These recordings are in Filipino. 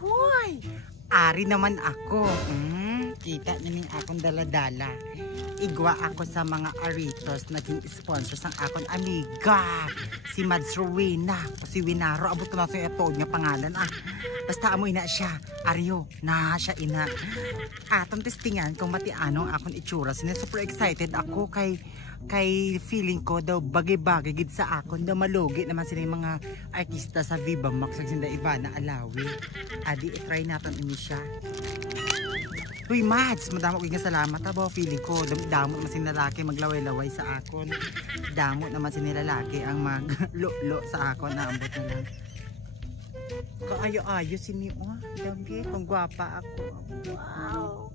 Hoy! Ari naman ako. Kita niyo ning akong daladala. Igwa ako sa mga Aritos naging sponsor sang akong amiga. Si Mads Rowena. Si Winaro. Abot ko na sa ito niya pangalan. Basta amoy na siya. Aryo. Na siya ina. Atong testingan kung matianong akong itsura. Super excited ako kay feeling ko daw bagay-bagay gid sa akon daw malugi naman sila yung mga artista sa Viva Max sinda Ivana Alawi. Adi i-try natin ini siya. Uy Mads, madamo ko nga salamat abo. Feeling ko damo naman sin lalaki maglaway-laway sa akon. Damo naman sin lalaki ang maglo-lo sa akon na ambot na lang. Kaayo-ayo sini dami kung gwapa ako. Wow.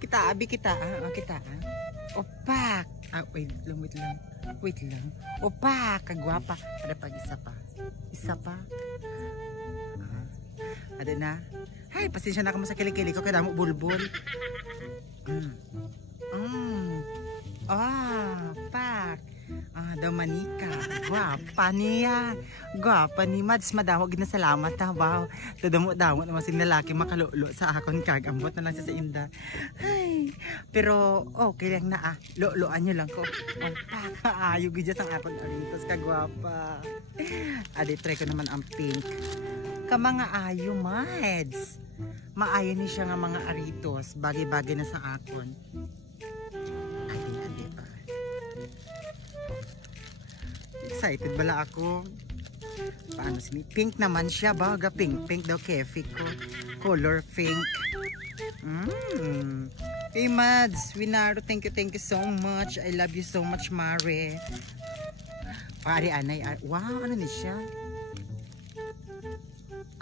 Kita abi kita kita. Opak. Wait lang. Opak, kagwapa. Ada pa isa pa. Ada na. Hay, pasensya na ako sa kilikili ko kaya mo bulbul. Pak. Daw manika. Gwapa niya. Gwapa ni Mads. Madamo ginasalamat ha. Wow. Dadamo-damo naman si lalaki makalulo sa akon kag. Ambot na lang siya sa inda. Ay. Pero okay lang na Luloan nyo lang ko. Pak. Ayog gidya sang akon Aritos. Kagwapa. Adi, try ko naman ang pink. Mga ayo Mads. Maayo ni siya nga mga Aritos. Bagay-bagay na sa akon. Adi pa. Excited bala ako. Paano sini? Pink naman siya. Baga pink daw kefi ko. Color pink. Hey Mads, Winaro, thank you so much. I love you so much, Mare. Pare anay. Wow, ano ni siya?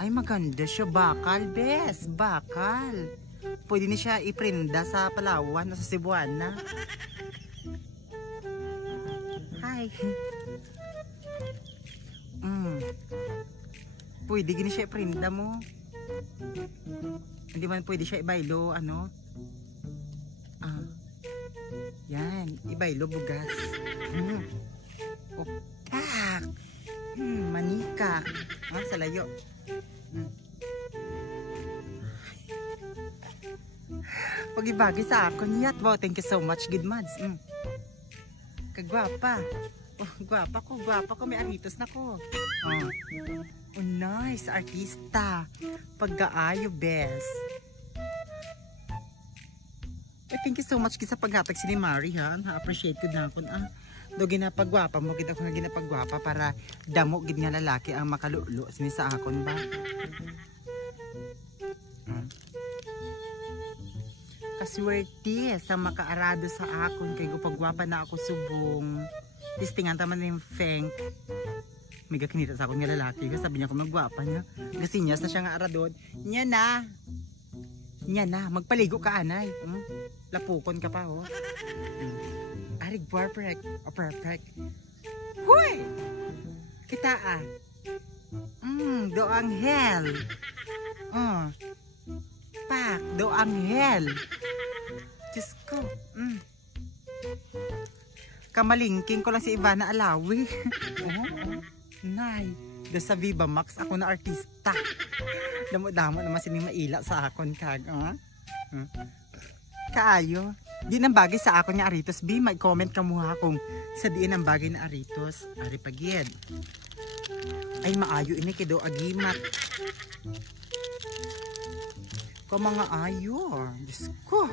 Ay, maganda siya. Bakal, bes. Bakal. Pwede ni siya iprinda sa Palawan o sa Cebuana. Hi. Pwede gini siya iprinda mo. Hindi man pwede siya ibaylo, yan. Ibaylo, bugas. Opak. Manika. Sa layo. Pag-ibagi sa ako niyat. Wow, thank you so much, good Mads. Kagwapa. Gwapa ko. May Aritos na ko. Nice. Artista. Pagkaayo, best. Thank you so much sa paghatag si ni Mari, ha. Na-appreciate ko na ako. Do ginapagwapa mo, kita ko nga ginapagwapa para damo gid nga lalaki ang makalulo sini sa akon ba. Kaswerte sa makaarado sa akon kay gupagwapa na ako subong. Tistingan taman ni Feng. Mega kinita sa akon nga lalaki, sabi niya ko magwapa niya. Gasinyas na siya nga aradon. Nya na, magpaligo ka anay. Lapukon ka pa Arig perfect. Perfect. Huy! Kita do anghel. Pak, do anghel. Diyos ko. Kamalingking ko lang si Ivana Alawi. Nay. Do sa Viva Max ako na artista. Damo-damo naman sini maila sa akon kag. Kaayo. Di nang bagay sa ako niya Aritos. May comment ka muna kung sa diin ang bagay na Aritos. Ari pagid. Ay maayo ini kido agimat. Ko mga ayo. Diyos ko.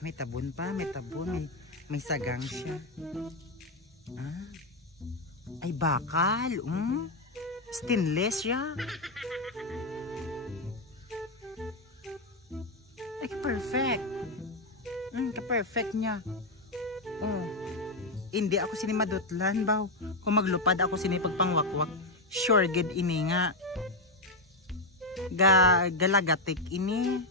May tabon pa. May sagang siya. Ay bakal. Stainless siya. Perfect. Ka-perfect niya. Hindi ako sinimadutlan baw. Kung maglupad ako sinipagpangwakwak, sure gid ini nga. Galagatik ini.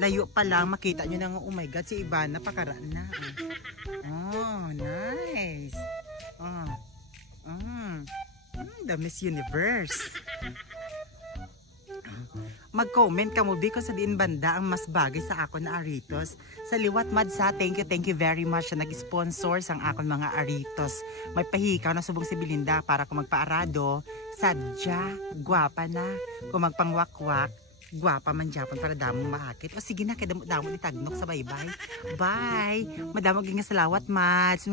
Layo pa lang makita nyo na nga, oh my god, si Ivana pakaraan na. Nice. The Miss Universe. mag-comment ka mo kung sa diin banda ang mas bagay sa akon na aritos. Sa liwat Madsa, thank you very much na nag-sponsor sang akon mga aritos. May pahikaw na subong si Belinda para kung magpaarado, sadya, gwapa na, kung magpangwakwak, gwapa man Japon para damong maakit. O sige na, kaya damo ni tagnok sa bye-bye. Bye! Madamog nga salawat, Mads.